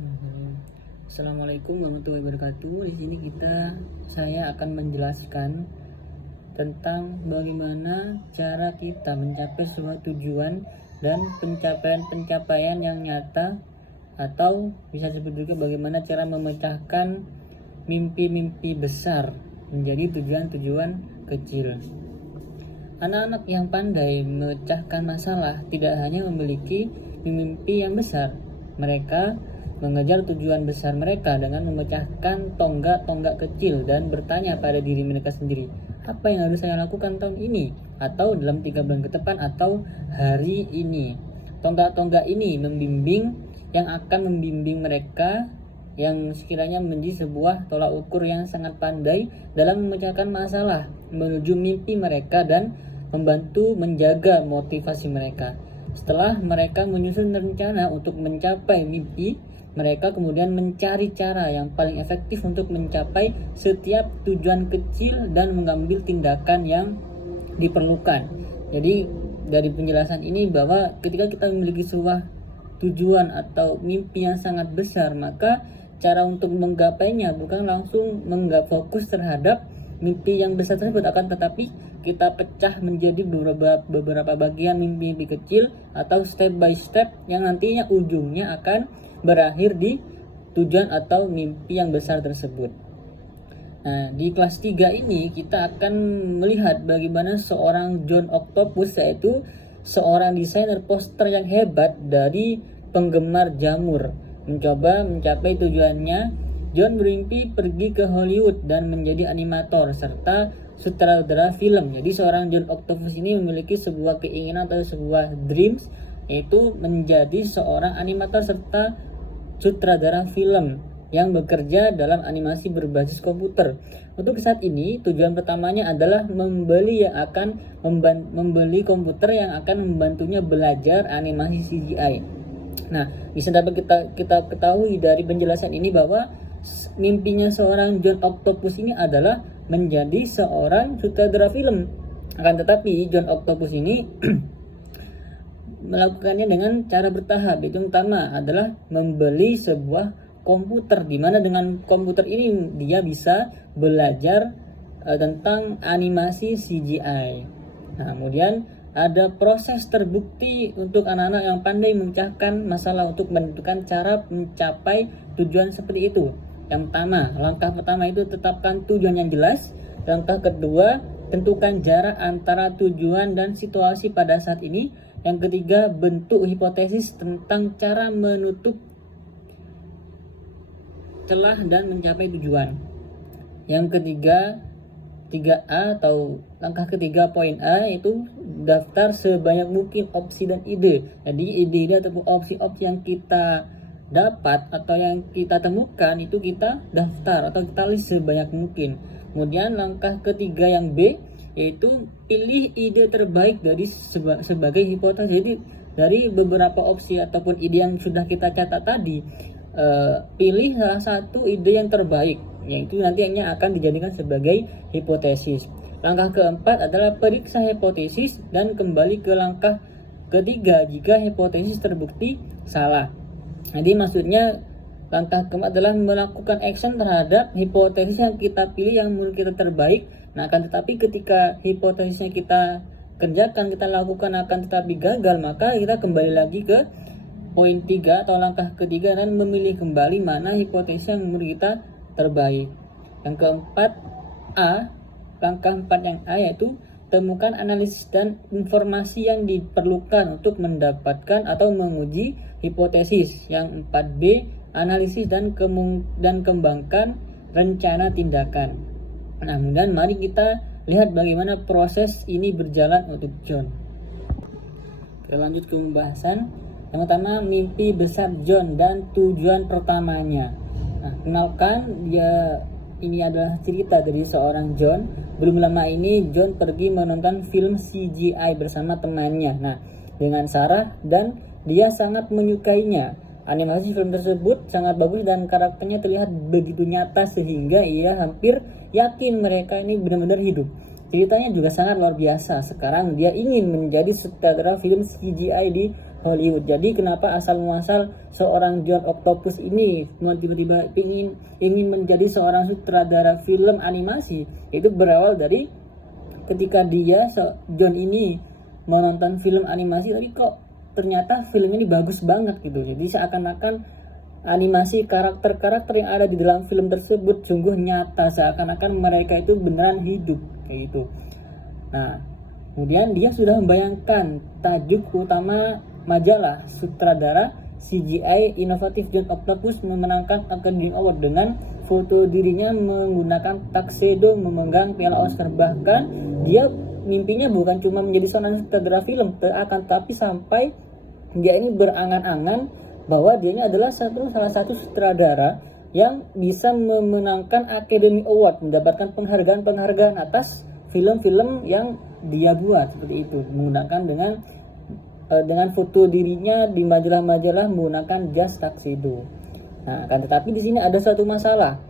Mhm. Assalamualaikum warahmatullahi wabarakatuh. Di sini saya akan menjelaskan tentang bagaimana cara kita mencapai sebuah tujuan dan pencapaian-pencapaian yang nyata, atau bisa disebut juga bagaimana cara memecahkan mimpi-mimpi besar menjadi tujuan-tujuan kecil. Anak-anak yang pandai memecahkan masalah tidak hanya memiliki mimpi yang besar, mereka mengejar tujuan besar mereka dengan memecahkan tonggak-tonggak kecil dan bertanya pada diri mereka sendiri, apa yang harus saya lakukan tahun ini, atau dalam 3 bulan ke depan, atau hari ini. Tonggak-tonggak ini yang akan membimbing mereka yang sekiranya menjadi sebuah tolak ukur yang sangat pandai dalam memecahkan masalah menuju mimpi mereka dan membantu menjaga motivasi mereka. Setelah mereka menyusun rencana untuk mencapai mimpi, mereka kemudian mencari cara yang paling efektif untuk mencapai setiap tujuan kecil dan mengambil tindakan yang diperlukan. Jadi dari penjelasan ini bahwa ketika kita memiliki sebuah tujuan atau mimpi yang sangat besar, maka cara untuk menggapainya bukan langsung fokus terhadap mimpi yang besar tersebut, akan tetapi kita pecah menjadi beberapa bagian mimpi kecil atau step by step yang nantinya ujungnya akan berakhir di tujuan atau mimpi yang besar tersebut. Nah, di kelas 3 ini kita akan melihat bagaimana seorang John Octopus, yaitu seorang desainer poster yang hebat dari penggemar jamur, mencoba mencapai tujuannya. John bermimpi pergi ke Hollywood dan menjadi animator serta sutradara film. Jadi seorang John Octopus ini memiliki sebuah keinginan atau sebuah dreams, yaitu menjadi seorang animator serta sutradara film yang bekerja dalam animasi berbasis komputer. Untuk saat ini tujuan pertamanya adalah membeli membeli komputer yang akan membantunya belajar animasi CGI. Nah, bisa dapat kita ketahui dari penjelasan ini bahwa mimpinya seorang John Octopus ini adalah menjadi seorang sutradara film. Akan tetapi John Octopus ini melakukannya dengan cara bertahap. Yang pertama adalah membeli sebuah komputer, di mana dengan komputer ini dia bisa belajar tentang animasi CGI. Nah, kemudian ada proses terbukti untuk anak-anak yang pandai memecahkan masalah untuk menentukan cara mencapai tujuan seperti itu. Yang pertama, langkah pertama itu tetapkan tujuan yang jelas. Langkah kedua, tentukan jarak antara tujuan dan situasi pada saat ini. Yang ketiga, bentuk hipotesis tentang cara menutup celah dan mencapai tujuan. Yang ketiga, 3A atau langkah ketiga poin A, itu daftar sebanyak mungkin opsi dan ide. Jadi ide ataupun opsi-opsi yang kita dapat atau yang kita temukan itu kita daftar atau kita list sebanyak mungkin. Kemudian langkah ketiga yang B, yaitu pilih ide terbaik dari sebagai hipotesis. Jadi dari beberapa opsi ataupun ide yang sudah kita catat tadi, pilih salah satu ide yang terbaik, yaitu nantinya akan dijadikan sebagai hipotesis. Langkah keempat adalah periksa hipotesis dan kembali ke langkah ketiga jika hipotesis terbukti salah. Jadi maksudnya langkah keempat adalah melakukan action terhadap hipotesis yang kita pilih yang menurut kita terbaik. Nah, akan tetapi ketika hipotesisnya kita kerjakan, kita lakukan akan tetapi gagal, maka kita kembali lagi ke poin 3 atau langkah ketiga dan memilih kembali mana hipotesis yang menurut kita terbaik. Yang keempat langkah 4 yang A, yaitu temukan analisis dan informasi yang diperlukan untuk mendapatkan atau menguji hipotesis. Yang 4B, analisis dan kembangkan rencana tindakan. Nah, kemudian mari kita lihat bagaimana proses ini berjalan untuk John. Kita lanjut ke pembahasan. Yang pertama, mimpi besar John dan tujuan pertamanya. Nah, kenalkan, ini adalah cerita dari seorang John. Belum lama ini John pergi menonton film CGI bersama temannya. Nah, dengan Sarah, dan dia sangat menyukainya. Animasi film tersebut sangat bagus dan karakternya terlihat begitu nyata sehingga ia hampir yakin mereka ini benar-benar hidup. Ceritanya juga sangat luar biasa. Sekarang dia ingin menjadi sutradara film CGI di Hollywood. Jadi kenapa asal muasal seorang John Octopus ini tiba-tiba ingin menjadi seorang sutradara film animasi? Itu berawal dari ketika John ini menonton film animasi, tadi kok ternyata film ini bagus banget gitu. Jadi seakan-akan animasi karakter-karakter yang ada di dalam film tersebut sungguh nyata, seakan-akan mereka itu beneran hidup kayak gitu. Nah, kemudian dia sudah membayangkan tajuk utama majalah sutradara CGI inovatif John Octopus memenangkan Academy Award dengan foto dirinya menggunakan tuxedo memegang piala Oscar. Bahkan dia mimpinya bukan cuma menjadi seorang sutradara film, akan tapi sampai dia ini berangan-angan bahwa dia ini adalah salah satu sutradara yang bisa memenangkan Academy Award, mendapatkan penghargaan atas film-film yang dia buat seperti itu, menggunakan dengan foto dirinya di majalah-majalah menggunakan jas tuxedo. Nah, kan tetapi di sini ada satu masalah.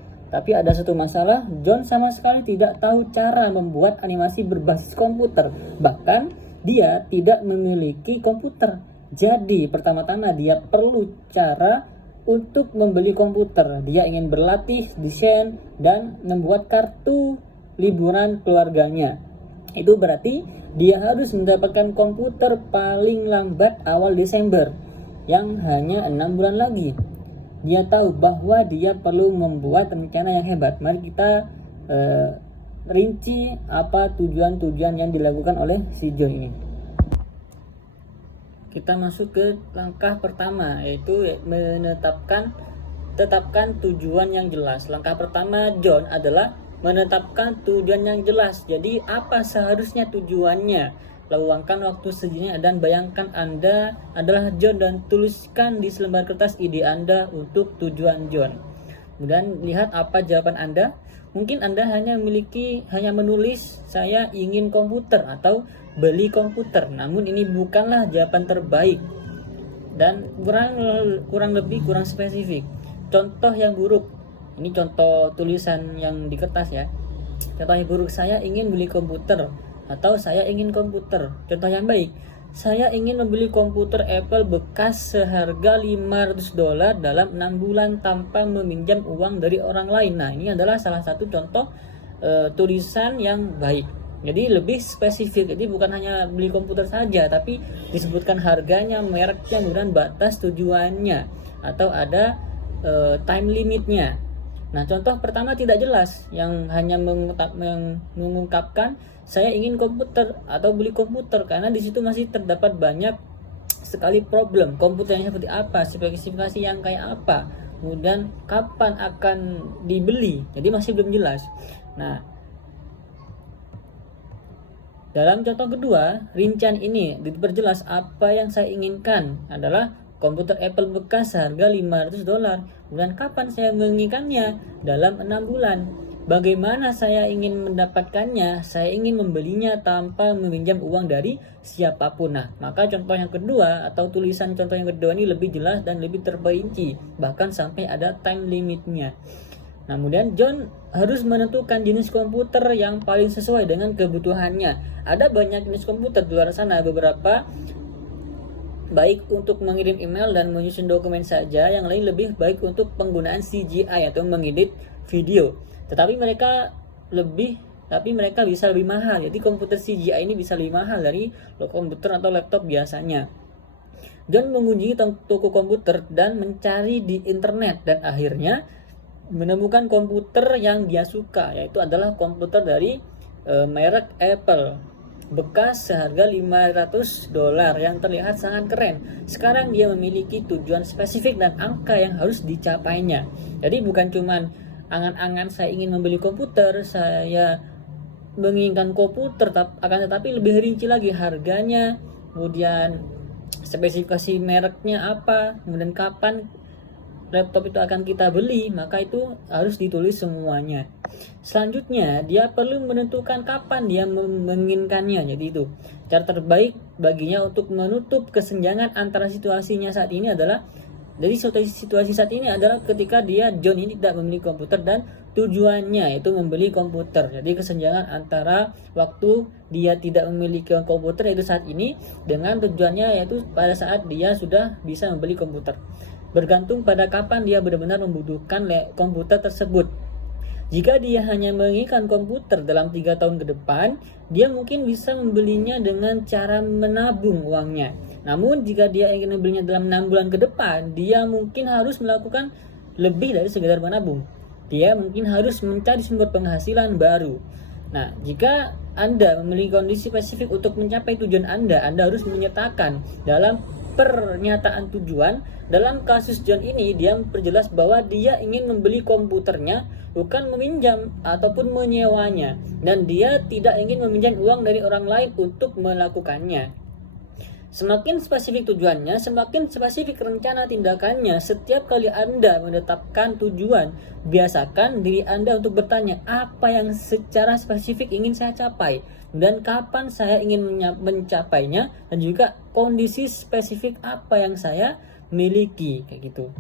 John sama sekali tidak tahu cara membuat animasi berbasis komputer. Bahkan dia tidak memiliki komputer. Jadi pertama-tama dia perlu cara untuk membeli komputer. Dia ingin berlatih desain dan membuat kartu liburan keluarganya. Itu berarti dia harus mendapatkan komputer paling lambat awal Desember, yang hanya 6 bulan lagi. Dia tahu bahwa dia perlu membuat rencana yang hebat. Mari kita rinci apa tujuan-tujuan yang dilakukan oleh si John ini. Kita masuk ke langkah pertama, yaitu tetapkan tujuan yang jelas. Langkah pertama John adalah menetapkan tujuan yang jelas. Jadi apa seharusnya tujuannya? Luangkan waktu sejenak dan bayangkan Anda adalah John dan tuliskan di selembar kertas ide Anda untuk tujuan John. Kemudian lihat apa jawaban Anda. Mungkin Anda hanya menulis saya ingin komputer atau beli komputer. Namun ini bukanlah jawaban terbaik dan kurang spesifik. Contoh yang buruk. Ini contoh tulisan yang di kertas ya. Contoh yang buruk, saya ingin beli komputer atau saya ingin komputer. Contoh yang baik, saya ingin membeli komputer Apple bekas seharga $500 dalam 6 bulan tanpa meminjam uang dari orang lain. Nah, ini adalah salah satu contoh tulisan yang baik. Jadi lebih spesifik. Jadi bukan hanya beli komputer saja, tapi disebutkan harganya, mereknya, kemudian batas tujuannya, atau ada time limitnya. Nah, contoh pertama tidak jelas, yang hanya mengungkapkan saya ingin komputer atau beli komputer, karena di situ masih terdapat banyak sekali problem. Komputernya seperti apa, spesifikasi yang kayak apa, kemudian kapan akan dibeli, jadi masih belum jelas. Nah, dalam contoh kedua, rincian ini diperjelas apa yang saya inginkan adalah komputer Apple bekas seharga $500. Kemudian kapan saya menginginkannya? Dalam 6 bulan. Bagaimana saya ingin mendapatkannya? Saya ingin membelinya tanpa meminjam uang dari siapapun. Nah, maka contoh yang kedua atau tulisan contoh yang kedua ini lebih jelas dan lebih terperinci, bahkan sampai ada time limitnya. Nah, kemudian John harus menentukan jenis komputer yang paling sesuai dengan kebutuhannya. Ada banyak jenis komputer di luar sana, beberapa baik untuk mengirim email dan menyusun dokumen saja, yang lain lebih baik untuk penggunaan CGI atau mengedit video. Tetapi mereka bisa lebih mahal. Jadi komputer CGI ini bisa lebih mahal dari komputer atau laptop biasanya. John mengunjungi toko komputer dan mencari di internet dan akhirnya menemukan komputer yang dia suka, yaitu adalah komputer dari merek Apple bekas seharga $500 yang terlihat sangat keren. Sekarang dia memiliki tujuan spesifik dan angka yang harus dicapainya. Jadi bukan cuman angan-angan saya ingin membeli komputer, saya menginginkan komputer, akan tetapi lebih rinci lagi harganya, kemudian spesifikasi mereknya apa, kemudian kapan laptop itu akan kita beli, maka itu harus ditulis semuanya. Selanjutnya, dia perlu menentukan kapan dia menginginkannya. Jadi itu cara terbaik baginya untuk menutup kesenjangan antara situasinya saat ini adalah Dari situasi saat ini adalah ketika John ini tidak memiliki komputer dan tujuannya yaitu membeli komputer. Jadi kesenjangan antara waktu dia tidak memiliki komputer yaitu saat ini dengan tujuannya yaitu pada saat dia sudah bisa membeli komputer. Bergantung pada kapan dia benar-benar membutuhkan komputer tersebut. Jika dia hanya menginginkan komputer dalam 3 tahun ke depan, dia mungkin bisa membelinya dengan cara menabung uangnya. Namun jika dia ingin membelinya dalam 6 bulan ke depan, dia mungkin harus melakukan lebih dari sekedar menabung. Dia mungkin harus mencari sumber penghasilan baru. Nah, jika Anda memiliki kondisi spesifik untuk mencapai tujuan Anda harus menyertakan dalam pernyataan tujuan. Dalam kasus John ini, dia memperjelas bahwa dia ingin membeli komputernya, bukan meminjam ataupun menyewanya, dan dia tidak ingin meminjam uang dari orang lain untuk melakukannya. Semakin spesifik tujuannya, semakin spesifik rencana tindakannya. Setiap kali Anda menetapkan tujuan, biasakan diri Anda untuk bertanya, apa yang secara spesifik ingin saya capai, dan kapan saya ingin mencapainya, dan juga kondisi spesifik apa yang saya miliki, kayak gitu.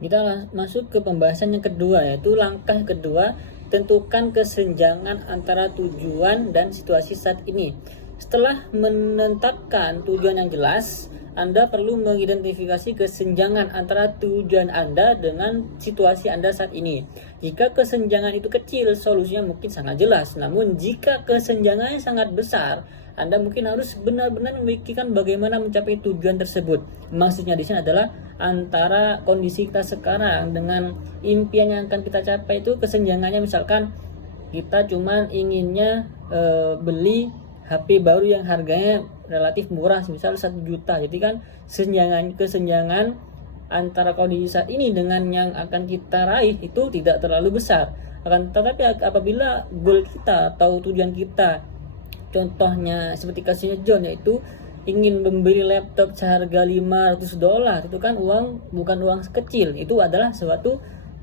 Kita masuk ke pembahasan yang kedua, yaitu langkah kedua, tentukan kesenjangan antara tujuan dan situasi saat ini. Setelah menetapkan tujuan yang jelas, Anda perlu mengidentifikasi kesenjangan antara tujuan Anda dengan situasi Anda saat ini. Jika kesenjangan itu kecil, solusinya mungkin sangat jelas. Namun jika kesenjangannya sangat besar, Anda mungkin harus benar-benar memikirkan bagaimana mencapai tujuan tersebut. Maksudnya di sini adalah antara kondisi kita sekarang dengan impian yang akan kita capai itu kesenjangannya, misalkan kita cuma inginnya beli HP baru yang harganya relatif murah, misal 1 juta. Jadi kan kesenjangan antara kondisi saat ini dengan yang akan kita raih itu tidak terlalu besar. Tetapi apabila goal kita atau tujuan kita, contohnya seperti kasusnya John, yaitu ingin membeli laptop seharga $500, itu kan bukan uang kecil, itu adalah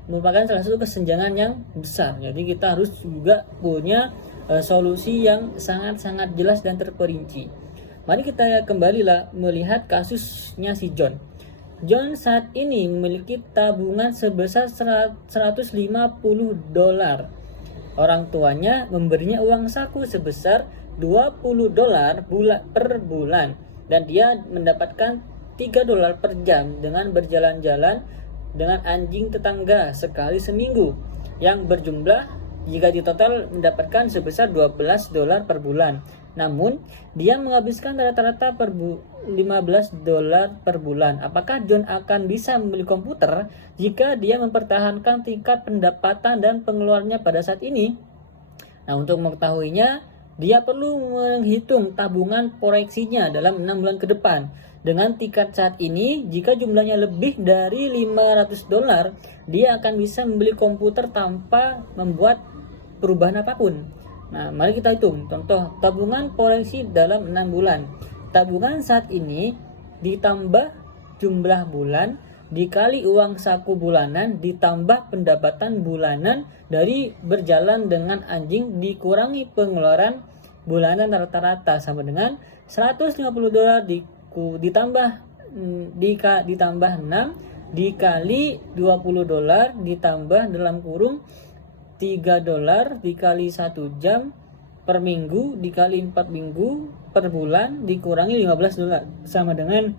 merupakan salah satu kesenjangan yang besar. Jadi kita harus juga punya solusi yang sangat-sangat jelas dan terperinci. Mari kita kembalilah melihat kasusnya si John. John saat ini memiliki tabungan sebesar $150. Orang tuanya memberinya uang saku sebesar $20 per bulan, dan dia mendapatkan $3 per jam dengan berjalan-jalan dengan anjing tetangga sekali seminggu, yang berjumlah jika ditotal mendapatkan sebesar $12 per bulan. Namun dia menghabiskan rata-rata $15 per bulan. Apakah John akan bisa membeli komputer jika dia mempertahankan tingkat pendapatan dan pengeluarannya pada saat ini? Nah, untuk mengetahuinya, dia perlu menghitung tabungan proyeksinya dalam 6 bulan ke depan. Dengan tingkat saat ini, jika jumlahnya lebih dari $500, dia akan bisa membeli komputer tanpa membuat perubahan apapun. Nah, mari kita hitung. Contoh, tabungan proyeksi dalam 6 bulan. Tabungan saat ini ditambah jumlah bulan dikali uang saku bulanan ditambah pendapatan bulanan dari berjalan dengan anjing dikurangi pengeluaran bulanan rata-rata sama dengan $150 ditambah 6 dikali $20 ditambah dalam kurung $3 dikali 1 jam per minggu dikali 4 minggu per bulan dikurangi $15 sama dengan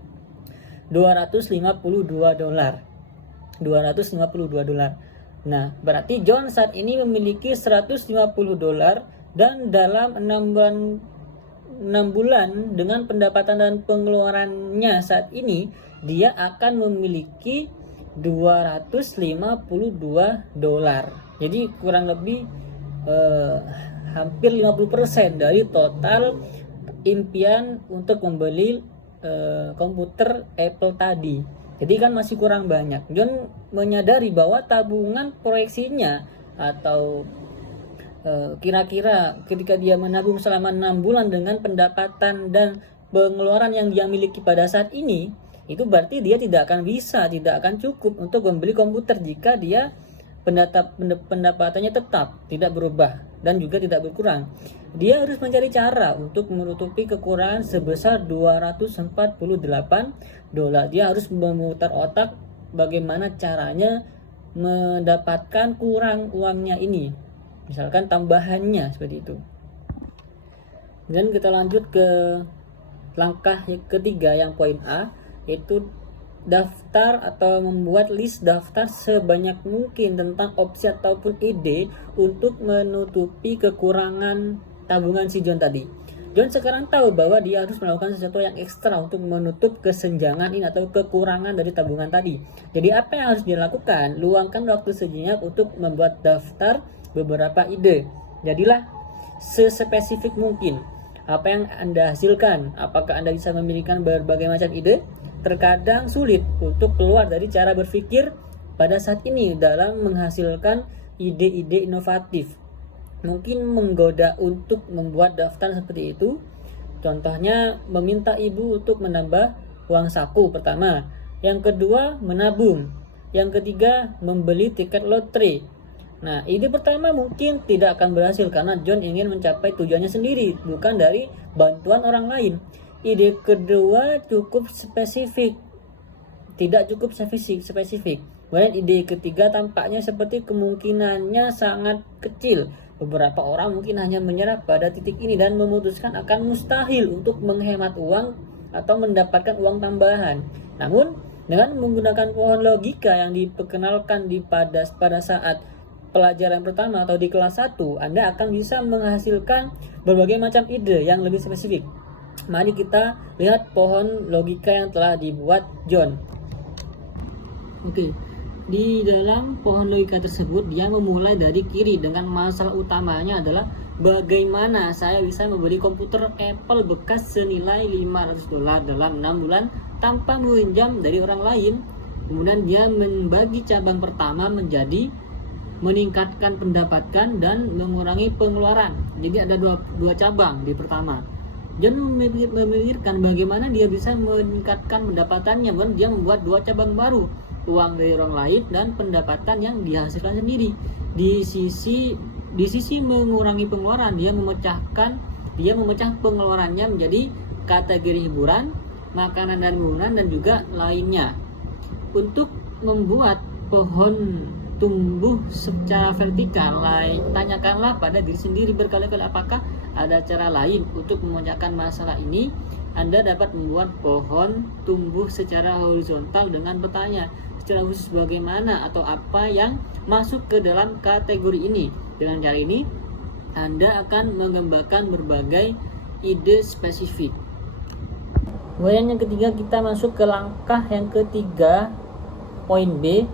$252. Nah, berarti John saat ini memiliki $150, dan dalam 6 bulan dengan pendapatan dan pengeluarannya saat ini, dia akan memiliki $252. Jadi kurang lebih hampir 50% dari total impian untuk membeli komputer Apple tadi. Jadi kan masih kurang banyak. John menyadari bahwa tabungan proyeksinya atau kira-kira ketika dia menabung selama 6 bulan dengan pendapatan dan pengeluaran yang dia miliki pada saat ini, itu berarti dia tidak akan cukup untuk membeli komputer jika dia pendapatannya tetap tidak berubah dan juga tidak berkurang. Dia harus mencari cara untuk menutupi kekurangan sebesar $248. Dia harus memutar otak bagaimana caranya mendapatkan kurang uangnya ini, misalkan tambahannya seperti itu. Dan kita lanjut ke langkah ketiga yang poin A, yaitu daftar atau membuat list daftar sebanyak mungkin tentang opsi ataupun ide untuk menutupi kekurangan tabungan si John tadi. John sekarang tahu bahwa dia harus melakukan sesuatu yang ekstra untuk menutup kesenjangan ini atau kekurangan dari tabungan tadi. Jadi apa yang harus dilakukan? Luangkan waktu sejenak untuk membuat daftar beberapa ide. Jadilah sespesifik mungkin. Apa yang Anda hasilkan? Apakah Anda bisa memiliki berbagai macam ide? Terkadang sulit untuk keluar dari cara berpikir pada saat ini dalam menghasilkan ide-ide inovatif. Mungkin menggoda untuk membuat daftar seperti itu. Contohnya meminta ibu untuk menambah uang saku pertama. Yang kedua menabung. Yang ketiga membeli tiket lotre. Nah, ide pertama mungkin tidak akan berhasil karena John ingin mencapai tujuannya sendiri, bukan dari bantuan orang lain. Ide kedua cukup spesifik, tidak cukup spesifik. Kemudian ide ketiga tampaknya seperti kemungkinannya sangat kecil. Beberapa orang mungkin hanya menyerah pada titik ini dan memutuskan akan mustahil untuk menghemat uang atau mendapatkan uang tambahan. Namun, dengan menggunakan pohon logika yang diperkenalkan pada saat pelajaran pertama atau di kelas 1, Anda akan bisa menghasilkan berbagai macam ide yang lebih spesifik. Mari kita lihat pohon logika yang telah dibuat John. Oke, di dalam pohon logika tersebut dia memulai dari kiri dengan masalah utamanya adalah bagaimana saya bisa membeli komputer Apple bekas senilai $500 dalam 6 bulan tanpa meminjam dari orang lain. Kemudian dia membagi cabang pertama menjadi meningkatkan pendapatan dan mengurangi pengeluaran. Jadi ada dua cabang di pertama. John memikirkan bagaimana dia bisa meningkatkan pendapatannya, dan dia membuat dua cabang baru, uang dari orang lain dan pendapatan yang dihasilkan sendiri. Di sisi mengurangi pengeluaran, dia memecah pengeluarannya menjadi kategori hiburan, makanan dan minuman dan juga lainnya. Untuk membuat pohon tumbuh secara vertikal, tanyakanlah pada diri sendiri berkali-kali apakah ada cara lain untuk memecahkan masalah ini. Anda dapat membuat pohon tumbuh secara horizontal dengan bertanya secara khusus bagaimana atau apa yang masuk ke dalam kategori ini. Dengan cara ini Anda akan mengembangkan berbagai ide spesifik. Kemudian yang ketiga, kita masuk ke langkah yang ketiga, poin B.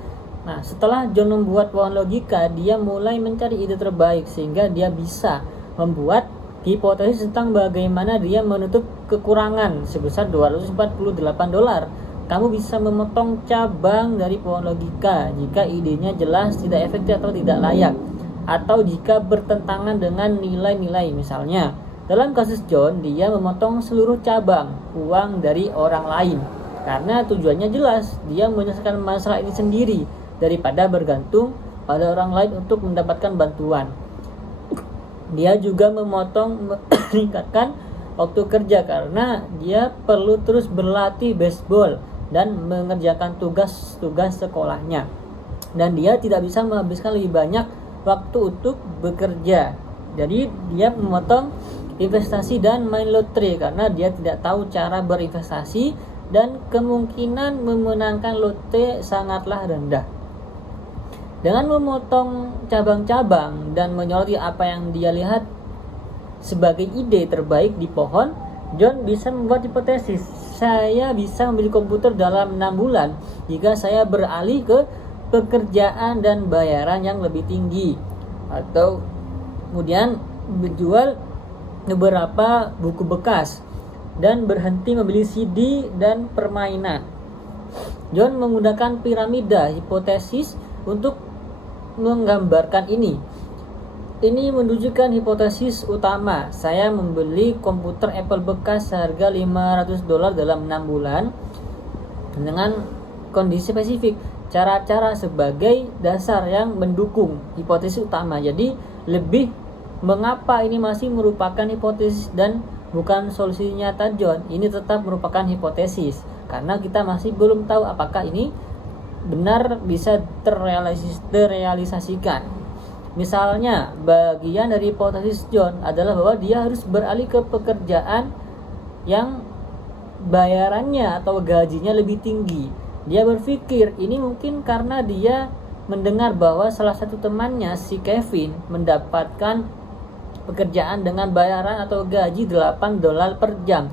Nah, setelah John membuat pohon logika, dia mulai mencari ide terbaik sehingga dia bisa membuat hipotesis tentang bagaimana dia menutup kekurangan sebesar $248. Kamu bisa memotong cabang dari pohon logika jika idenya jelas tidak efektif atau tidak layak, atau jika bertentangan dengan nilai-nilai. Misalnya, dalam kasus John, dia memotong seluruh cabang uang dari orang lain karena tujuannya jelas, dia menyelesaikan masalah ini sendiri daripada bergantung pada orang lain untuk mendapatkan bantuan. Dia juga meningkatkan waktu kerja karena dia perlu terus berlatih baseball dan mengerjakan tugas-tugas sekolahnya. Dan dia tidak bisa menghabiskan lebih banyak waktu untuk bekerja. Jadi dia memotong investasi dan main lotre karena dia tidak tahu cara berinvestasi dan kemungkinan memenangkan lotre sangatlah rendah. Dengan memotong cabang-cabang dan menyoroti apa yang dia lihat sebagai ide terbaik di pohon, John bisa membuat hipotesis. Saya bisa membeli komputer dalam 6 bulan jika saya beralih ke pekerjaan dan bayaran yang lebih tinggi. Atau kemudian menjual beberapa buku bekas dan berhenti membeli CD dan permainan. John menggunakan piramida hipotesis untuk menggambarkan ini. Ini menunjukkan hipotesis utama. Saya membeli komputer Apple bekas seharga $500 dalam 6 bulan dengan kondisi spesifik. cara-cara sebagai dasar yang mendukung hipotesis utama. Jadi lebih mengapa ini masih merupakan hipotesis dan bukan solusi nyata John, ini tetap merupakan hipotesis karena kita masih belum tahu apakah ini benar bisa terrealisasikan. Misalnya bagian dari hipotesis John adalah bahwa dia harus beralih ke pekerjaan yang bayarannya atau gajinya lebih tinggi. Dia berpikir ini mungkin karena dia mendengar bahwa salah satu temannya si Kevin mendapatkan pekerjaan dengan bayaran atau gaji $8 per jam.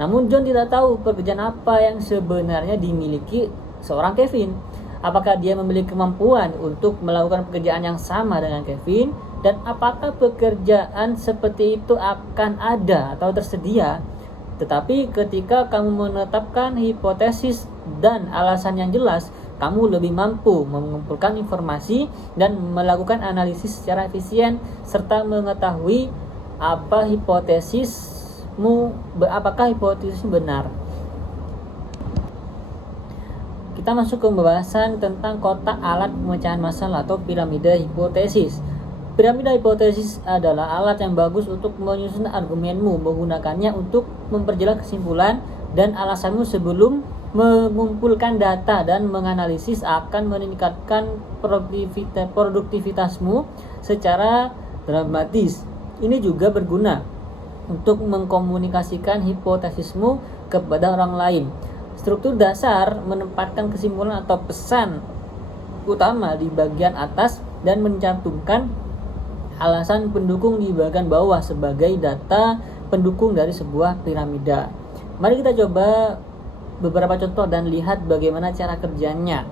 Namun John tidak tahu pekerjaan apa yang sebenarnya dimiliki seorang Kevin. Apakah dia memiliki kemampuan untuk melakukan pekerjaan yang sama dengan Kevin, dan apakah pekerjaan seperti itu akan ada atau tersedia. Tetapi ketika kamu menetapkan hipotesis dan alasan yang jelas, kamu lebih mampu mengumpulkan informasi dan melakukan analisis secara efisien serta mengetahui apakah hipotesismu benar. Kita masuk ke pembahasan tentang kotak alat pemecahan masalah atau piramida hipotesis. Piramida hipotesis adalah alat yang bagus untuk menyusun argumenmu, menggunakannya untuk memperjelas kesimpulan dan alasanmu sebelum mengumpulkan data, dan menganalisis akan meningkatkan produktivitasmu secara dramatis. Ini juga berguna untuk mengkomunikasikan hipotesismu kepada orang lain. Struktur dasar menempatkan kesimpulan atau pesan utama di bagian atas dan mencantumkan alasan pendukung di bagian bawah sebagai data pendukung dari sebuah piramida. Mari kita coba beberapa contoh dan lihat bagaimana cara kerjanya.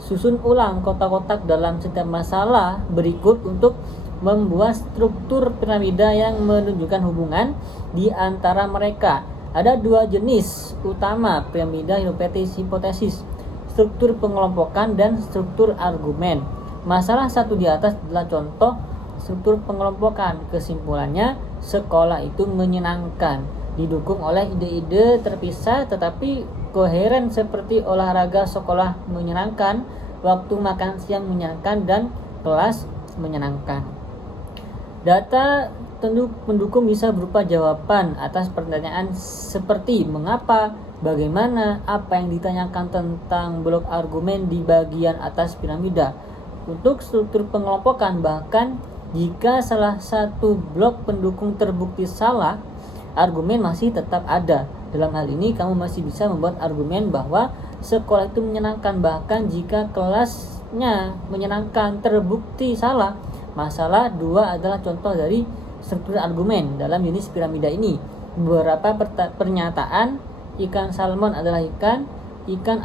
Susun ulang kotak-kotak dalam setiap masalah berikut untuk membuat struktur piramida yang menunjukkan hubungan di antara mereka. Ada dua jenis utama piramida hipotesis, struktur pengelompokan dan struktur argumen. Masalah satu di atas adalah contoh struktur pengelompokan. Kesimpulannya, sekolah itu menyenangkan, didukung oleh ide-ide terpisah tetapi koheren seperti olahraga sekolah menyenangkan, waktu makan siang menyenangkan, dan kelas menyenangkan. Data pendukung bisa berupa jawaban atas pertanyaan seperti mengapa, bagaimana, apa yang ditanyakan tentang blok argumen di bagian atas piramida. Untuk struktur pengelompokan, bahkan jika salah satu blok pendukung terbukti salah, argumen masih tetap ada. Dalam hal ini, kamu masih bisa membuat argumen bahwa sekolah itu menyenangkan bahkan jika kelasnya menyenangkan terbukti salah. Masalah 2 adalah contoh dari struktur argumen dalam jenis piramida ini. Beberapa pernyataan, ikan salmon adalah ikan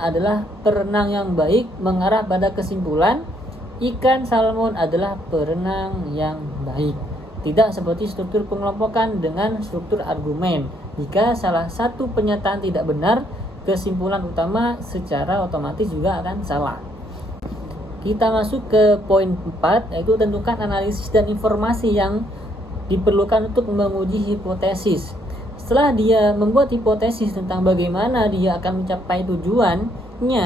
adalah perenang yang baik, mengarah pada kesimpulan ikan salmon adalah perenang yang baik. Tidak seperti struktur pengelompokan dengan struktur argumen. Jika salah satu pernyataan tidak benar, kesimpulan utama secara otomatis juga akan salah. Kita masuk ke poin 4, yaitu tentukan analisis dan informasi yang diperlukan untuk menguji hipotesis. Setelah dia membuat hipotesis tentang bagaimana dia akan mencapai tujuannya,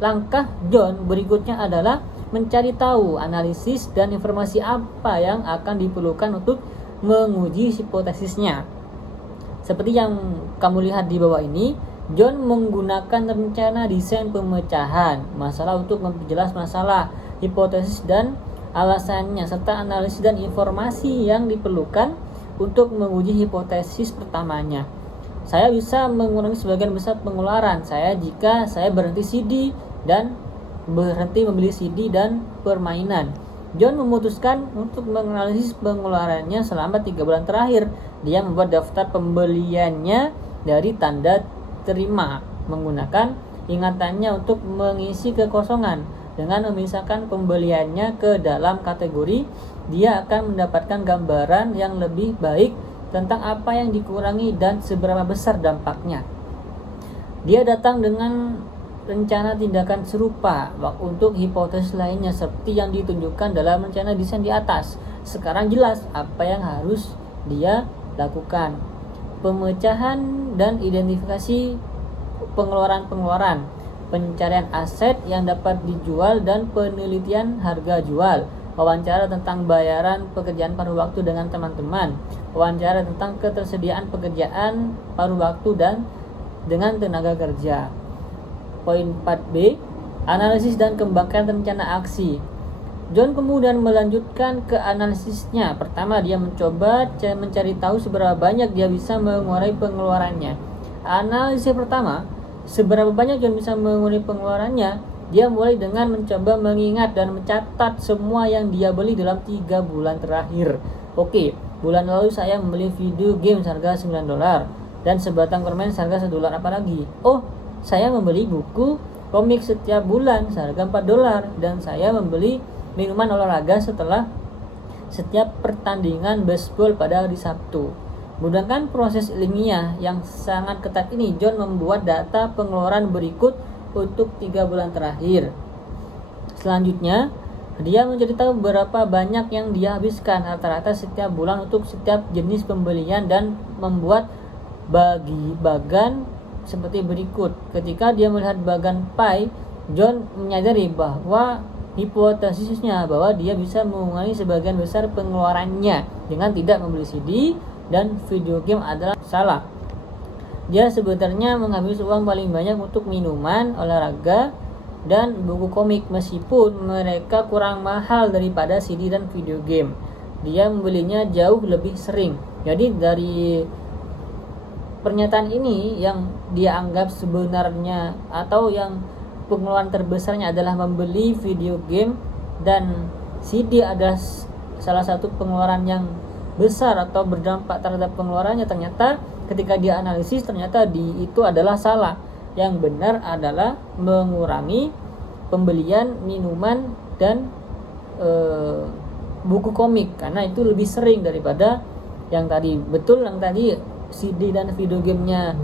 langkah John berikutnya adalah mencari tahu analisis dan informasi apa yang akan diperlukan untuk menguji hipotesisnya. Seperti yang kamu lihat di bawah ini, John menggunakan rencana desain pemecahan masalah untuk memperjelas masalah, hipotesis dan alasannya, serta analisis dan informasi yang diperlukan untuk menguji hipotesis pertamanya. Saya bisa mengurangi sebagian besar pengeluaran saya jika saya berhenti membeli CD dan permainan. John memutuskan untuk menganalisis pengeluarannya selama 3 bulan terakhir. Dia membuat daftar pembeliannya dari tanda terima, menggunakan ingatannya untuk mengisi kekosongan. Dengan memisahkan pembeliannya ke dalam kategori, dia akan mendapatkan gambaran yang lebih baik tentang apa yang dikurangi dan seberapa besar dampaknya. Dia datang dengan rencana tindakan serupa untuk hipotesis lainnya seperti yang ditunjukkan dalam rencana desain di atas. Sekarang jelas apa yang harus dia lakukan. Pemecahan dan identifikasi pengeluaran. pencarian aset yang dapat dijual dan penelitian harga jual, wawancara tentang bayaran pekerjaan paruh waktu dengan teman-teman, wawancara tentang ketersediaan pekerjaan paruh waktu dan dengan tenaga kerja. Poin 4B, analisis dan kembangkan rencana aksi. John kemudian melanjutkan ke analisisnya. Pertama, dia mencoba mencari tahu seberapa banyak dia bisa mengurangi pengeluarannya. Analisis pertama, seberapa banyak John bisa mengurangi pengeluarannya, dia mulai dengan mencoba mengingat dan mencatat semua yang dia beli dalam 3 bulan terakhir. Oke, bulan lalu saya membeli video game seharga $9 dan sebatang permen seharga $1 apalagi. Oh, saya membeli buku komik setiap bulan seharga $4 dan saya membeli minuman olahraga setelah setiap pertandingan baseball pada hari Sabtu. Menggunakan proses ilmiah yang sangat ketat ini, John membuat data pengeluaran berikut untuk 3 bulan terakhir. Selanjutnya, dia mencari tahu berapa banyak yang dia habiskan rata-rata setiap bulan untuk setiap jenis pembelian dan membuat bagan seperti berikut. Ketika dia melihat bagan pie, John menyadari bahwa hipotesisnya bahwa dia bisa mengurangi sebagian besar pengeluarannya dengan tidak membeli CD dan video game adalah salah. Dia sebenarnya menghabiskan uang paling banyak untuk minuman, olahraga, dan buku komik meskipun mereka kurang mahal daripada CD dan video game. Dia membelinya jauh lebih sering. Jadi dari pernyataan ini yang dia anggap sebenarnya atau yang pengeluaran terbesarnya adalah membeli video game dan CD adalah salah satu pengeluaran yang besar atau berdampak terhadap pengeluarannya, ternyata ketika dia analisis ternyata itu adalah salah. Yang benar adalah mengurangi pembelian minuman dan buku komik karena itu lebih sering daripada yang tadi. Betul yang tadi CD dan video gamenya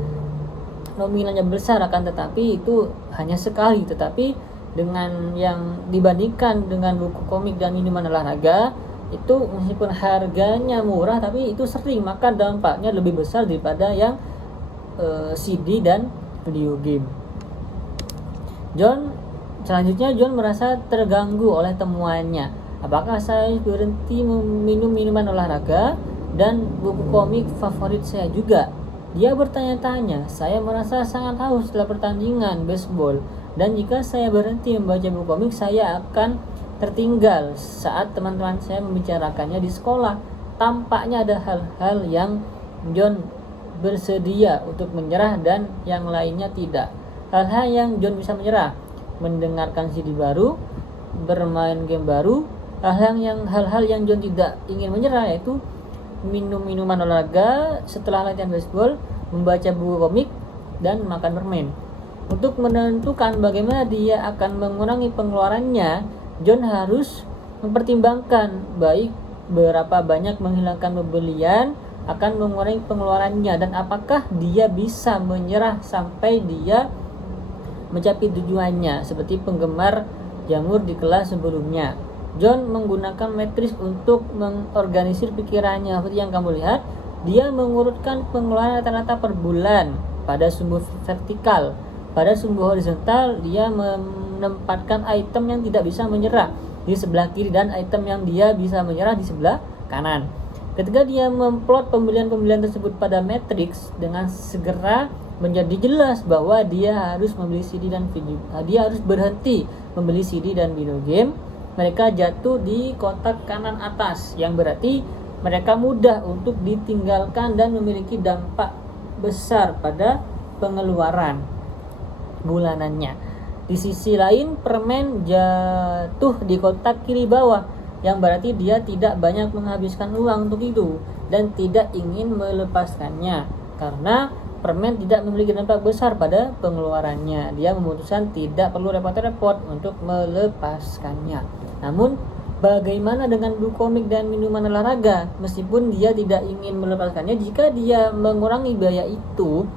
nominalnya besar akan tetapi itu hanya sekali, tetapi dengan yang dibandingkan dengan buku komik dan minuman olahraga itu meskipun harganya murah tapi itu sering, maka dampaknya lebih besar daripada yang CD dan video game. Selanjutnya John merasa terganggu oleh temuannya. Apakah saya berhenti meminum minuman olahraga dan buku komik favorit saya juga? Dia bertanya-tanya, saya merasa sangat haus setelah pertandingan baseball dan jika saya berhenti membaca buku komik saya akan tertinggal saat teman-teman saya membicarakannya di sekolah. Tampaknya ada hal-hal yang John bersedia untuk menyerah dan yang lainnya tidak. Hal-hal yang John bisa menyerah, mendengarkan CD baru, bermain game baru. Hal-hal yang John tidak ingin menyerah yaitu minum minuman olahraga setelah latihan baseball, membaca buku komik, dan makan permen. Untuk menentukan bagaimana dia akan mengurangi pengeluarannya, John harus mempertimbangkan baik berapa banyak menghilangkan pembelian akan mengurangi pengeluarannya dan apakah dia bisa menyerah sampai dia mencapai tujuannya seperti penggemar jamur di kelas sebelumnya. John menggunakan matriks untuk mengorganisir pikirannya. Seperti yang kamu lihat, dia mengurutkan pengeluaran rata-rata per bulan pada sumbu vertikal. Pada sumbu horizontal, dia menempatkan item yang tidak bisa menyerah di sebelah kiri dan item yang dia bisa menyerah di sebelah kanan. Ketika dia memplot pembelian-pembelian tersebut pada matriks, dengan segera menjadi jelas bahwa dia harus membeli CD dan video. Dia harus berhenti membeli CD dan video game. Mereka jatuh di kotak kanan atas, yang berarti mereka mudah untuk ditinggalkan dan memiliki dampak besar pada pengeluaran bulanannya. Di sisi lain, permen jatuh di kotak kiri bawah, yang berarti dia tidak banyak menghabiskan uang untuk itu dan tidak ingin melepaskannya karena permen tidak memiliki dampak besar pada pengeluarannya. Dia memutuskan tidak perlu repot-repot untuk melepaskannya. Namun, bagaimana dengan buku komik dan minuman olahraga? Meskipun dia tidak ingin melepaskannya, jika dia mengurangi biaya itu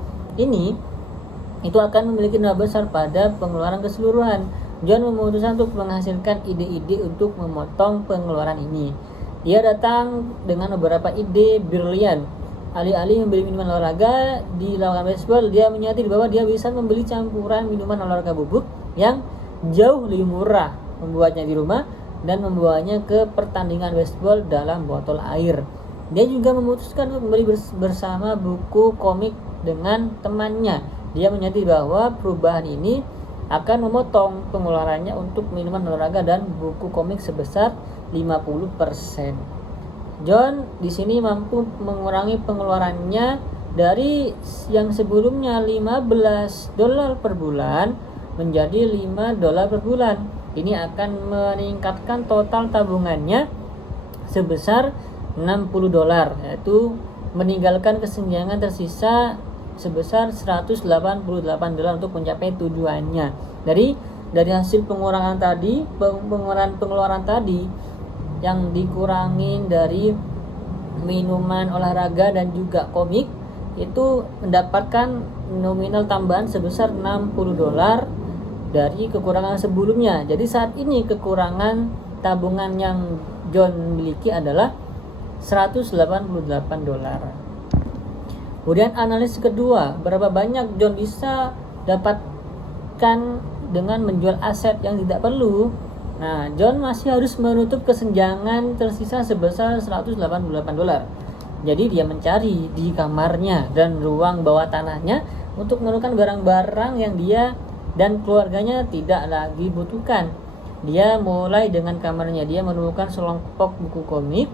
akan memiliki dampak besar pada pengeluaran keseluruhan. John memutuskan untuk menghasilkan ide-ide untuk memotong pengeluaran ini. Dia datang dengan beberapa ide brilian. Alih-alih membeli minuman olahraga di lapangan baseball, dia menyadari bahwa dia bisa membeli campuran minuman olahraga bubuk yang jauh lebih murah, membuatnya di rumah dan membawanya ke pertandingan baseball dalam botol air. Dia juga memutuskan untuk membeli bersama buku komik dengan temannya. Dia menyadari bahwa perubahan ini akan memotong pengeluarannya untuk minuman olahraga dan buku komik sebesar 50%. John di sini mampu mengurangi pengeluarannya dari yang sebelumnya $15 per bulan menjadi $5 per bulan. Ini akan meningkatkan total tabungannya sebesar $60, yaitu meninggalkan kesenjangan tersisa sebesar $188 untuk mencapai tujuannya. Dari hasil pengurangan pengeluaran tadi yang dikurangin dari minuman olahraga dan juga komik, itu mendapatkan nominal tambahan sebesar $60 dari kekurangan sebelumnya. Jadi saat ini kekurangan tabungan yang John miliki adalah $188. Kemudian analisis kedua, berapa banyak John bisa dapatkan dengan menjual aset yang tidak perlu. Nah, John masih harus menutup kesenjangan tersisa sebesar $188. Jadi dia mencari di kamarnya dan ruang bawah tanahnya untuk menemukan barang-barang yang dia dan keluarganya tidak lagi butuhkan. Dia mulai dengan kamarnya. Dia menemukan selompok buku komik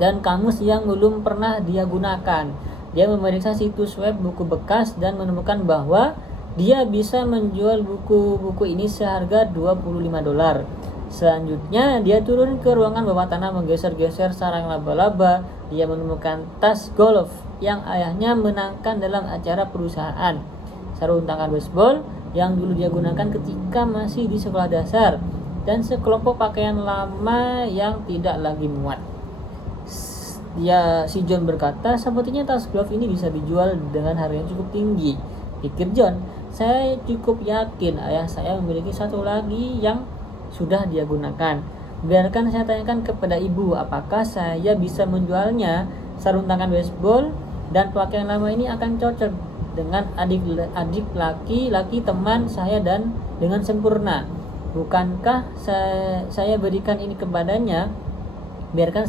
dan kamus yang belum pernah dia gunakan. Dia memeriksa situs web buku bekas dan menemukan bahwa dia bisa menjual buku-buku ini seharga $25. Selanjutnya, dia turun ke ruangan bawah tanah menggeser-geser sarang laba-laba. Dia menemukan tas golf yang ayahnya menangkan dalam acara perusahaan, sarung tangan baseball yang dulu dia gunakan ketika masih di sekolah dasar, dan sekelompok pakaian lama yang tidak lagi muat. Si John berkata, sepertinya tas golf ini bisa dijual dengan harga yang cukup tinggi. Pikir John, saya cukup yakin ayah saya memiliki satu lagi yang sudah dia gunakan. Biarkan saya tanyakan kepada ibu apakah saya bisa menjualnya. Sarung tangan baseball dan pakaian lama ini akan cocok dengan adik laki-laki teman saya dan dengan sempurna. Bukankah saya berikan ini kepadanya? Biarkan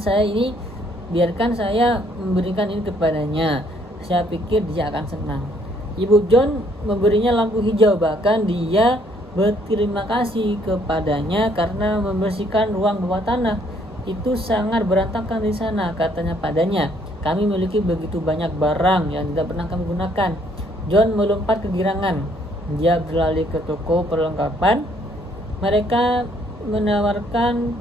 saya memberikan ini kepadanya. Saya pikir dia akan senang. Ibu John memberinya lampu hijau, bahkan dia berterima kasih kepadanya karena membersihkan ruang bawah tanah. Itu sangat berantakan di sana, katanya padanya. Kami memiliki begitu banyak barang yang tidak pernah kami gunakan. John melompat kegirangan. Dia berlari ke toko perlengkapan. Mereka menawarkan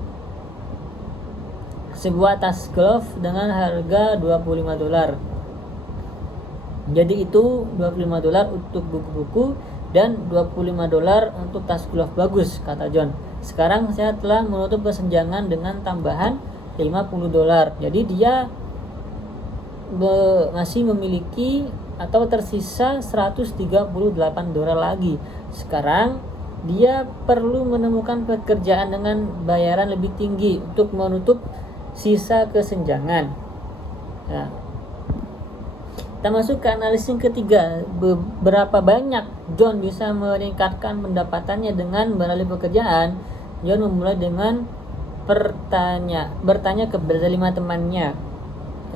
sebuah tas golf dengan harga $25. Jadi itu $25 untuk buku-buku dan $25 untuk tas golf bagus, kata John. Sekarang saya telah menutup kesenjangan dengan tambahan $50. Jadi dia masih memiliki atau tersisa $138 lagi. Sekarang dia perlu menemukan pekerjaan dengan bayaran lebih tinggi untuk menutup sisa kesenjangan. Nah, kita masuk ke analisis yang ketiga. Berapa banyak John bisa meningkatkan pendapatannya dengan beralih pekerjaan? John memulai dengan bertanya kepada 5 temannya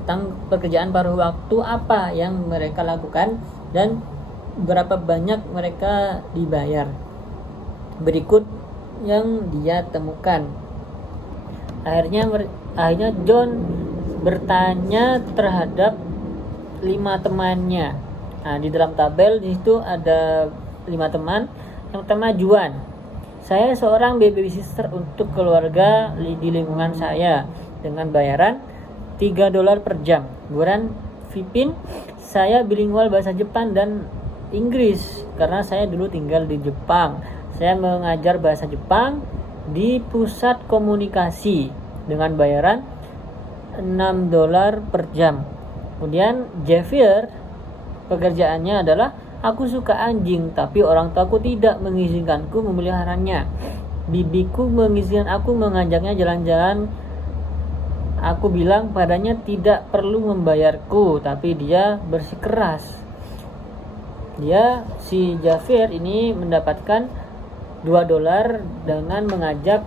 tentang pekerjaan paruh waktu apa yang mereka lakukan dan berapa banyak mereka dibayar. Berikut yang dia temukan. Akhirnya John bertanya terhadap 5 temannya. Nah, di dalam tabel di situ ada 5 teman. Yang pertama Juan. Saya seorang babysitter untuk keluarga di lingkungan saya dengan bayaran $3 per jam. Buran Vipin, saya bilingual bahasa Jepang dan Inggris karena saya dulu tinggal di Jepang. Saya mengajar bahasa Jepang di pusat komunikasi dengan bayaran $6 per jam. Kemudian Javier, pekerjaannya adalah aku suka anjing tapi orang tuaku tidak mengizinkanku memeliharanya. Bibiku mengizinkan aku mengajaknya jalan-jalan Aku bilang padanya tidak perlu membayarku, tapi dia bersikeras. Si Jafir ini mendapatkan $2 dengan mengajak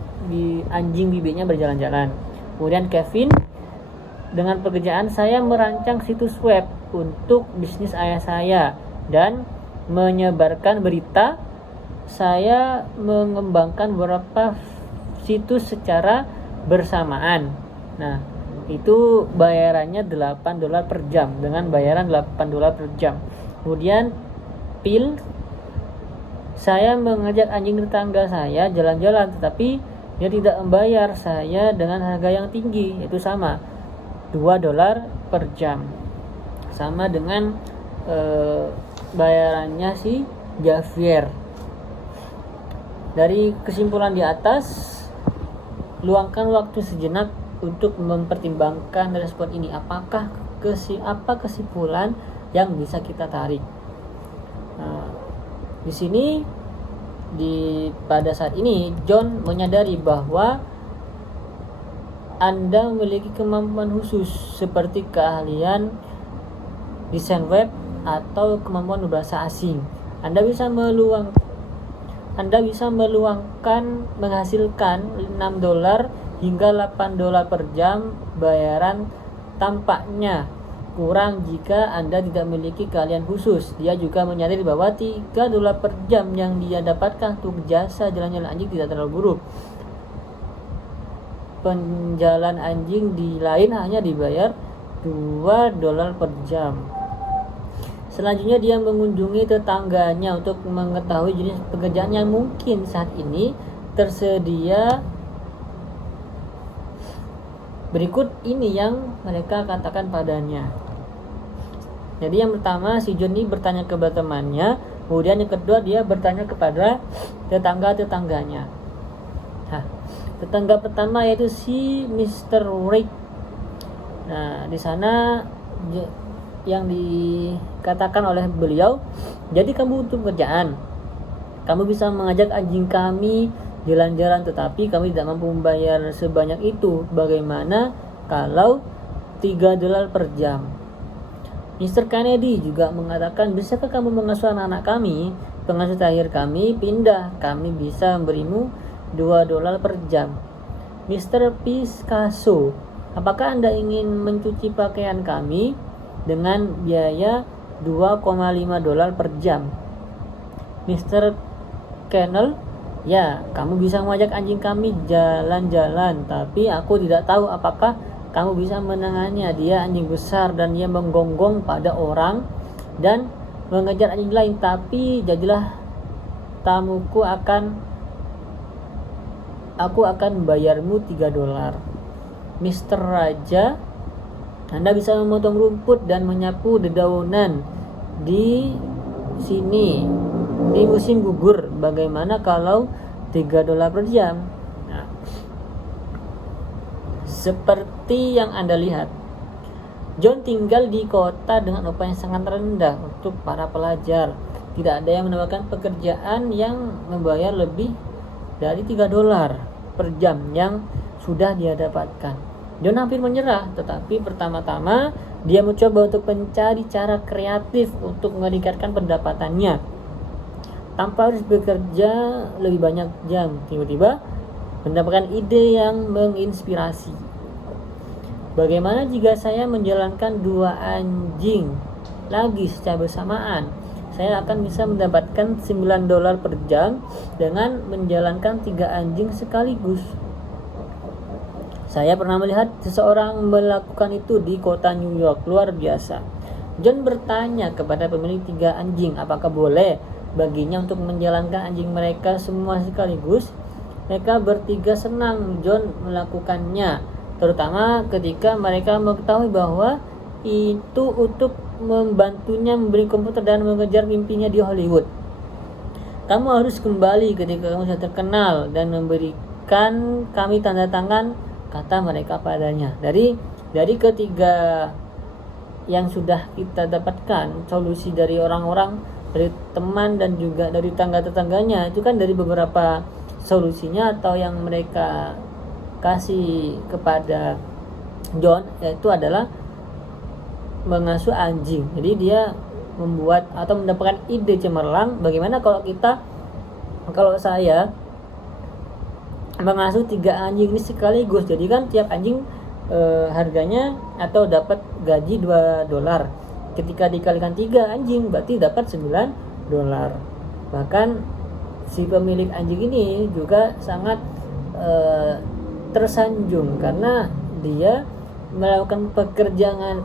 anjing bibinya berjalan-jalan. Kemudian Kevin, dengan pekerjaan saya merancang situs web untuk bisnis ayah saya dan menyebarkan berita. Saya mengembangkan beberapa situs secara bersamaan. Nah, itu bayarannya $8 per jam, dengan bayaran $8 per jam. Kemudian Pil, saya mengajak anjing tetangga saya jalan-jalan, tetapi dia tidak membayar saya dengan harga yang tinggi, yaitu sama $2 per jam, sama dengan bayarannya si Javier. Dari kesimpulan di atas, luangkan waktu sejenak untuk mempertimbangkan respon ini. Apa kesimpulan yang bisa kita tarik? Di sini pada saat ini John menyadari bahwa Anda memiliki kemampuan khusus seperti keahlian desain web atau kemampuan berbahasa asing. Anda bisa menghasilkan $6 hingga $8 per jam. Bayaran tampaknya kurang jika Anda tidak memiliki keahlian khusus. Dia juga menyadari bahwa $3 per jam yang dia dapatkan untuk jasa jalan-jalan anjing tidak terlalu buruk. Penjalan anjing di lain hanya dibayar $2 per jam. Selanjutnya dia mengunjungi tetangganya untuk mengetahui jenis pekerjaan yang mungkin saat ini tersedia. Berikut ini yang mereka katakan padanya. Jadi yang pertama, si Johnny bertanya kepada temannya. Kemudian yang kedua, dia bertanya kepada tetangga-tetangganya. Tetangga pertama yaitu si Mr. Rick. Nah, di sana yang dikatakan oleh beliau, jadi kamu butuh pekerjaan. Kamu bisa mengajak anjing kami jalan-jalan, tetapi kami tidak mampu membayar sebanyak itu. Bagaimana kalau $3 per jam? Mr. Kennedy juga mengatakan, bisakah kamu mengasuh anak-anak kami? Pengasuh terakhir kami pindah. Kami bisa memberimu $2 per jam. Mr. Picasso, apakah Anda ingin mencuci pakaian kami dengan biaya $2,5 per jam? Mr. Kennel, ya, kamu bisa mengajak anjing kami jalan-jalan, tapi aku tidak tahu apakah kamu bisa menangannya. Dia anjing besar dan dia menggonggong pada orang dan mengejar anjing lain, tapi jadilah tamuku, aku akan membayarmu $3. Mr. Raja, Anda bisa memotong rumput dan menyapu dedaunan di sini di musim gugur. Bagaimana kalau $3 per jam? Nah, seperti yang Anda lihat, John tinggal di kota dengan upah yang sangat rendah untuk para pelajar. Tidak ada yang menawarkan pekerjaan yang membayar lebih dari $3 per jam yang sudah dia dapatkan. John hampir menyerah, tetapi pertama-tama dia mencoba untuk mencari cara kreatif untuk meningkatkan pendapatannya tanpa harus bekerja lebih banyak jam. Tiba-tiba mendapatkan ide yang menginspirasi. Bagaimana jika saya menjalankan 2 anjing lagi secara bersamaan? Saya akan bisa mendapatkan $9 per jam dengan menjalankan 3 anjing sekaligus. Saya pernah melihat seseorang melakukan itu di kota New York. Luar biasa. John bertanya kepada pemilik 3 anjing apakah boleh baginya untuk menjalankan anjing mereka semua sekaligus. Mereka bertiga senang John melakukannya, terutama ketika mereka mengetahui bahwa itu untuk membantunya membeli komputer dan mengejar mimpinya di Hollywood. Kamu harus kembali ketika kamu sudah terkenal dan memberikan kami tanda tangan, kata mereka padanya. Dari ketiga yang sudah kita dapatkan solusi dari orang-orang, dari teman dan juga dari tetangga-tetangganya, itu kan dari beberapa solusinya atau yang mereka kasih kepada John yaitu adalah mengasuh anjing. Jadi dia membuat atau mendapatkan ide cemerlang bagaimana kalau saya mengasuh 3 anjing ini sekaligus. Jadi kan tiap anjing harganya atau dapat gaji $2. Ketika dikalikan 3 anjing berarti dapat $9. Bahkan si pemilik anjing ini juga sangat tersanjung karena dia melakukan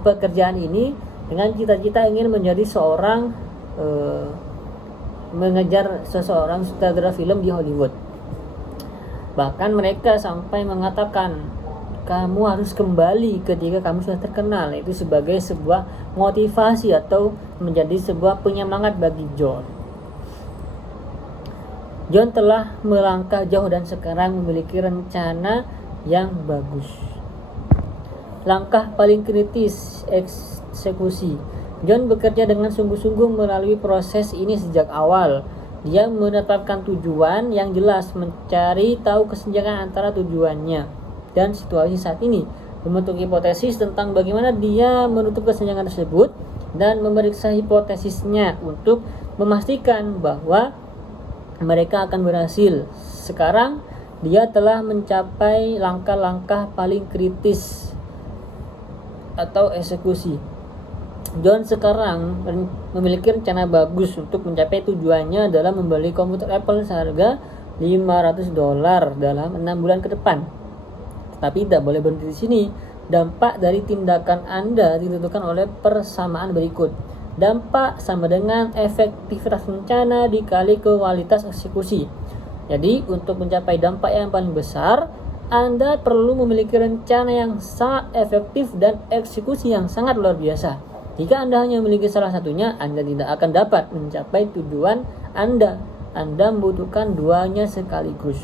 pekerjaan ini dengan cita-cita ingin menjadi seorang mengejar seseorang sutradara film di Hollywood. Bahkan mereka sampai mengatakan kamu harus kembali ketika kamu sudah terkenal. Itu sebagai sebuah motivasi atau menjadi sebuah penyemangat bagi John. John telah melangkah jauh dan sekarang memiliki rencana yang bagus. Langkah paling kritis, eksekusi. John bekerja dengan sungguh-sungguh melalui proses ini sejak awal. Dia menetapkan tujuan yang jelas, mencari tahu kesenjangan antara tujuannya dan situasi saat ini, membentuk hipotesis tentang bagaimana dia menutup kesenjangan tersebut, dan memeriksa hipotesisnya untuk memastikan bahwa mereka akan berhasil. Sekarang dia telah mencapai langkah-langkah paling kritis atau eksekusi. John sekarang memiliki rencana bagus untuk mencapai tujuannya dalam membeli komputer Apple seharga $500 dalam 6 bulan ke depan. Tapi tidak boleh berhenti di sini. Dampak dari tindakan Anda ditentukan oleh persamaan berikut. Dampak sama dengan efektivitas rencana dikali kualitas eksekusi. Jadi untuk mencapai dampak yang paling besar, Anda perlu memiliki rencana yang sangat efektif dan eksekusi yang sangat luar biasa. Jika Anda hanya memiliki salah satunya, Anda tidak akan dapat mencapai tujuan Anda. Anda membutuhkan duanya sekaligus.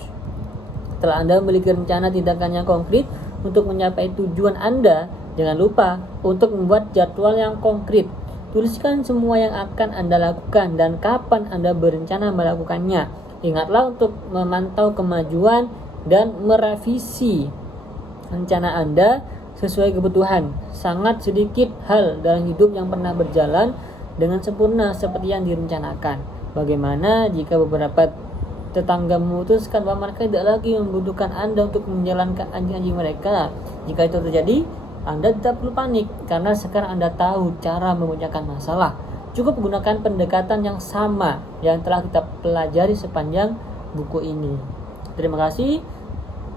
Setelah Anda memiliki rencana tindakan yang konkret untuk mencapai tujuan Anda, jangan lupa untuk membuat jadwal yang konkret. Tuliskan semua yang akan Anda lakukan dan kapan Anda berencana melakukannya. Ingatlah untuk memantau kemajuan dan merevisi rencana Anda sesuai kebutuhan. Sangat sedikit hal dalam hidup yang pernah berjalan dengan sempurna seperti yang direncanakan. Bagaimana jika beberapa tetangga memutuskan bahwa mereka tidak lagi membutuhkan Anda untuk menjalankan anjing-anjing mereka? Jika itu terjadi, Anda tidak perlu panik karena sekarang Anda tahu cara memecahkan masalah. Cukup gunakan pendekatan yang sama yang telah kita pelajari sepanjang buku ini. Terima kasih.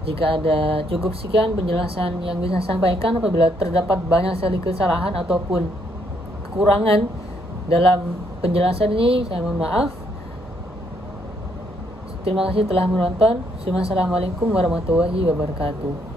Jika ada cukup sekian penjelasan yang bisa saya sampaikan. Apabila terdapat banyak sekali kesalahan ataupun kekurangan dalam penjelasan ini, saya mohon maaf. Terima kasih telah menonton. Wassalamualaikum warahmatullahi wabarakatuh.